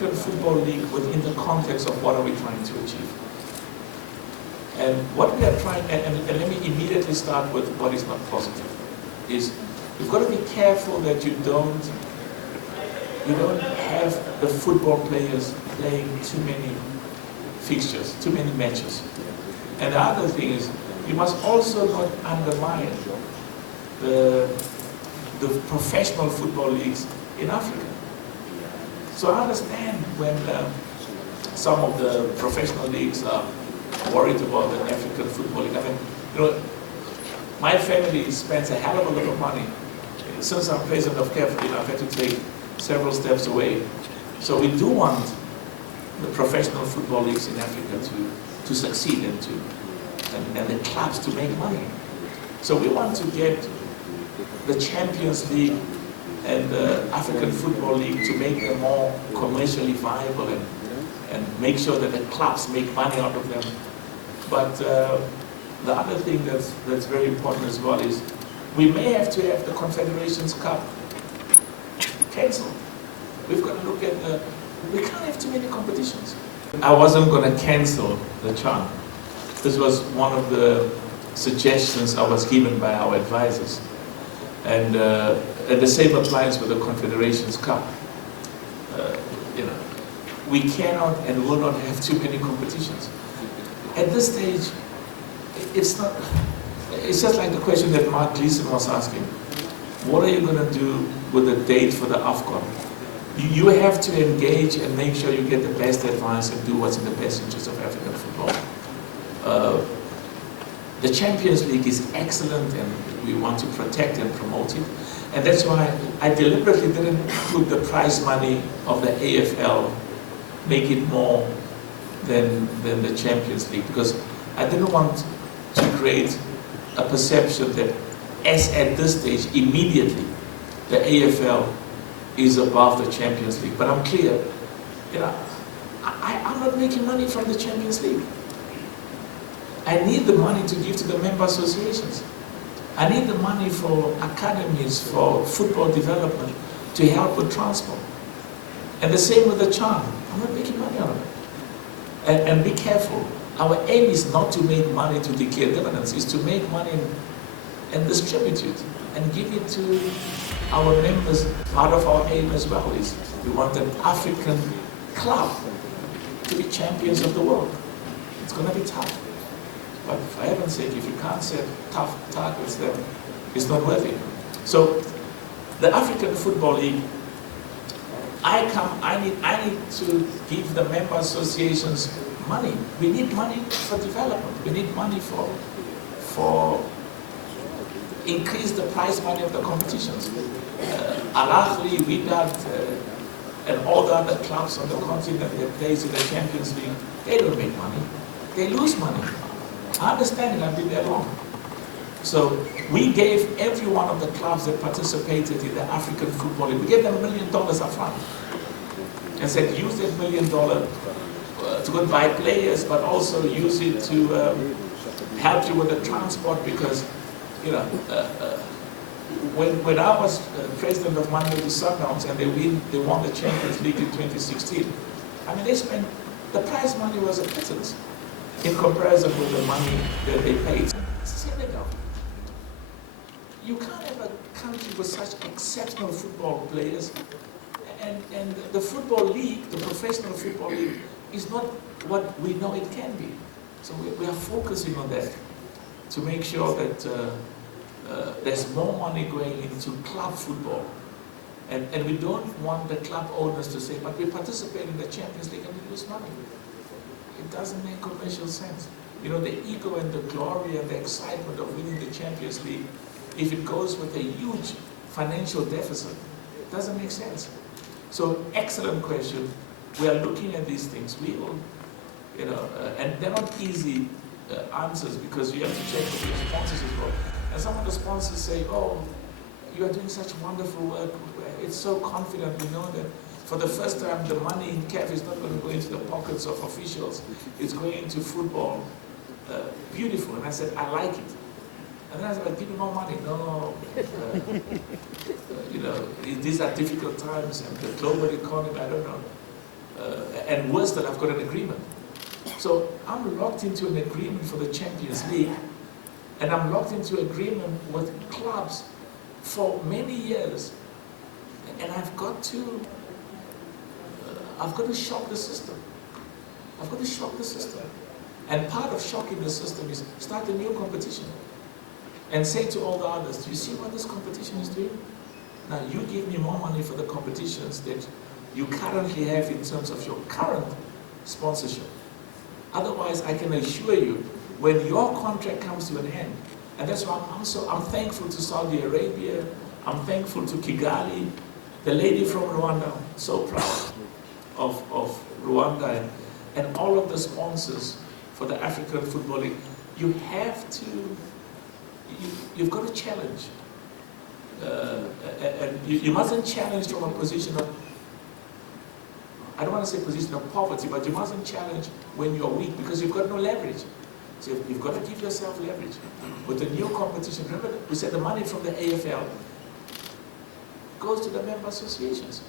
African Football League within the context of what are we trying to achieve. And what we are trying, and let me immediately start with what is not positive, is you've got to be careful that you don't have the football players playing too many fixtures, too many matches. And the other thing is, you must also not undermine the professional football leagues in Africa. So I understand when some of the professional leagues are worried about the African football league. I mean, you know, my family spends a hell of a lot of money. Since I'm president of CAF, you know, I've had to take several steps away. So we do want the professional football leagues in Africa to succeed and the clubs to make money. So we want to get the Champions League and the African Football League to make them more commercially viable and make sure that the clubs make money out of them. But the other thing that's very important as well is we may have to have the Confederations Cup cancelled. We've got to look at we can't have too many competitions. I wasn't going to cancel the CHAN. This was one of the suggestions I was given by our advisors. And the same applies with the Confederations Cup. You know, we cannot and will not have too many competitions. At this stage, it's just like the question that Mark Gleason was asking. What are you going to do with the date for the AFCON? You have to engage and make sure you get the best advice and do what's in the best interest of African football. The Champions League is excellent and we want to protect and promote it. And that's why I deliberately didn't include the prize money of the AFL, make it more than the Champions League, because I didn't want to create a perception that as at this stage, immediately, the AFL is above the Champions League. But I'm clear, you know, I'm not making money from the Champions League. I need the money to give to the member associations. I need the money for academies, for football development, to help with transport. And the same with the CHAN. I'm not making money out of it. And be careful. Our aim is not to make money to declare dividends, it's to make money and distribute it and give it to our members. Part of our aim as well is we want an African club to be champions of the world. It's going to be tough. But for heaven's sake, if you can't set tough targets, then it's not worth it. So the African Football League, I need to give the member associations money. We need money for development. We need money for increase the prize money of the competitions. Al Ahly, Wydad, and all the other clubs on the continent that plays in the Champions League, they don't make money. They lose money. I understand it, I've been there long. So we gave every one of the clubs that participated in the African Football League, we gave them $1 million up front. And said, use that $1 million to go and buy players, but also use it to help you with the transport, because, you know, when I was president of Mamelodi Sundowns and they won the Champions League in 2016, I mean, the prize money was a pittance in comparison with the money that they paid. Senegal. You can't have a country with such exceptional football players, and the football league, the professional football league, is not what we know it can be. So we are focusing on that to make sure that there's more money going into club football. And we don't want the club owners to say, but we participate in the Champions League and we lose money. It doesn't make commercial sense. You know, the ego and the glory and the excitement of winning the Champions League, if it goes with a huge financial deficit, it doesn't make sense. So, excellent question. We are looking at these things. We will, you know, and they're not easy answers, because you have to check with your sponsors as well. And some of the sponsors say, oh, you are doing such wonderful work. It's so confident. We know that for the first time, the money in CAF is not going to go into the pockets of officials. It's going into football. Beautiful. And I said, I like it. And then I said, but give me more money. No. You know, these are difficult times, and the global economy, I don't know. and worse, that I've got an agreement. So I'm locked into an agreement for the Champions League, and I'm locked into agreement with clubs for many years, and I've got to shock the system. I've got to shock the system. And part of shocking the system is start a new competition and say to all the others, do you see what this competition is doing? Now you give me more money for the competitions that you currently have in terms of your current sponsorship. Otherwise, I can assure you, when your contract comes to an end, and that's why I'm thankful to Saudi Arabia, I'm thankful to Kigali, the lady from Rwanda, so proud of Rwanda, and all of the sponsors for the African Football League. You have to, you've got to challenge. And you mustn't challenge from a position of, I don't want to say position of poverty, but you mustn't challenge when you're weak because you've got no leverage. So you've got to give yourself leverage. With the new competition, remember we said the money from the AFL goes to the member associations.